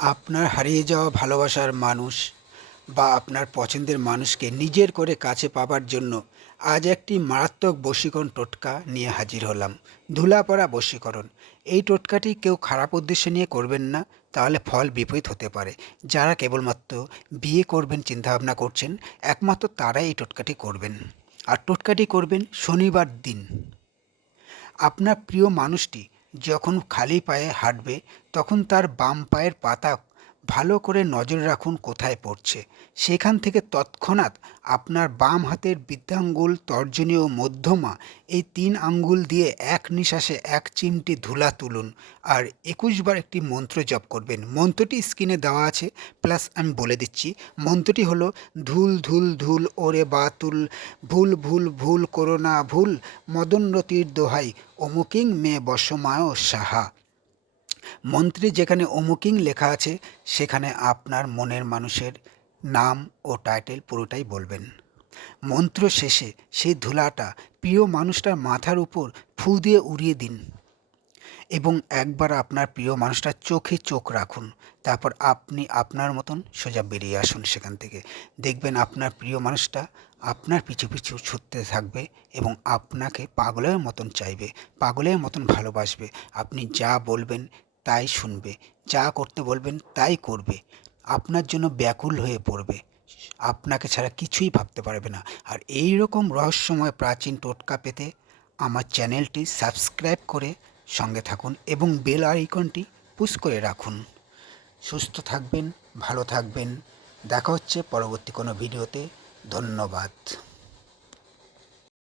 আপনার হারিয়ে যাওয়া ভালোবাসার মানুষ বা আপনার পছন্দের মানুষকে নিজের করে কাছে পাবার জন্য আজ একটি মারাত্মক বশীকরণ টোটকা নিয়ে হাজির হলাম। ধুলাপড়া বশীকরণ। এই টোটকাটি কেউ খারাপ উদ্দেশ্য নিয়ে করবেন না, তাহলে ফল বিপরীত হতে পারে। যারা কেবলমাত্র বিয়ে করবেন চিন্তাভাবনা করছেন, একমাত্র তারাই এই টোটকাটি করবেন। আর টোটকাটি করবেন শনিবার দিন। আপনার প্রিয় মানুষটি যখন খালি পায়ে হাঁটবে, তখন তার বাম পায়ের পাতা ভালো করে নজর রাখুন কোথায় পড়ছে। সেখান থেকে তৎক্ষণাৎ আপনার বাম হাতের বৃদ্ধাঙ্গুল, তর্জনী ও মধ্যমা এই ৩ আঙ্গুল দিয়ে এক নিঃশ্বাসে ১ চিমটি ধুলা তুলুন আর ২১ বার একটি মন্ত্র জপ করবেন। মন্ত্রটি স্ক্রিনে দেওয়া আছে, প্লাস আমি বলে দিচ্ছি। মন্ত্রটি হলো ধুল ধুল ধুল ওরে বাতুল, ভুল ভুল ভুল করো না ভুল, মদনরতির দোহাই অমুকিং মে বসমায় সাহা। মন্ত্রে যেখানে অমুকিং লেখা আছে, সেখানে আপনার মনের মানুষের নাম ও টাইটেল পুরোটাই বলবেন। মন্ত্র শেষে সেই ধুলাটা প্রিয় মানুষটার মাথার উপর ফু দিয়ে উড়িয়ে দিন এবং একবার আপনার প্রিয় মানুষটার চোখে চোখ রাখুন। তারপর আপনি আপনার মতন সোজা বেরিয়ে আসুন সেখান থেকে। দেখবেন আপনার প্রিয় মানুষটা আপনার পিছু পিছু ছুটতে থাকবে এবং আপনাকে পাগলের মতন চাইবে, পাগলের মতন ভালোবাসবে। আপনি যা বলবেন তাই শুনবে, যা করতে বলবেন তাই করবে, আপনার জন্য ব্যাকুল হয়ে পড়বে, আপনাকে ছাড়া কিছুই ভাবতে পারবে না। আর এই রকম রহস্যময় প্রাচীন টোটকা পেতে আমার চ্যানেলটি সাবস্ক্রাইব করে সঙ্গে থাকুন এবং বেল আইকনটি পুশ করে রাখুন। সুস্থ থাকবেন, ভালো থাকবেন। দেখা হচ্ছে পরবর্তী কোনো ভিডিওতে। ধন্যবাদ।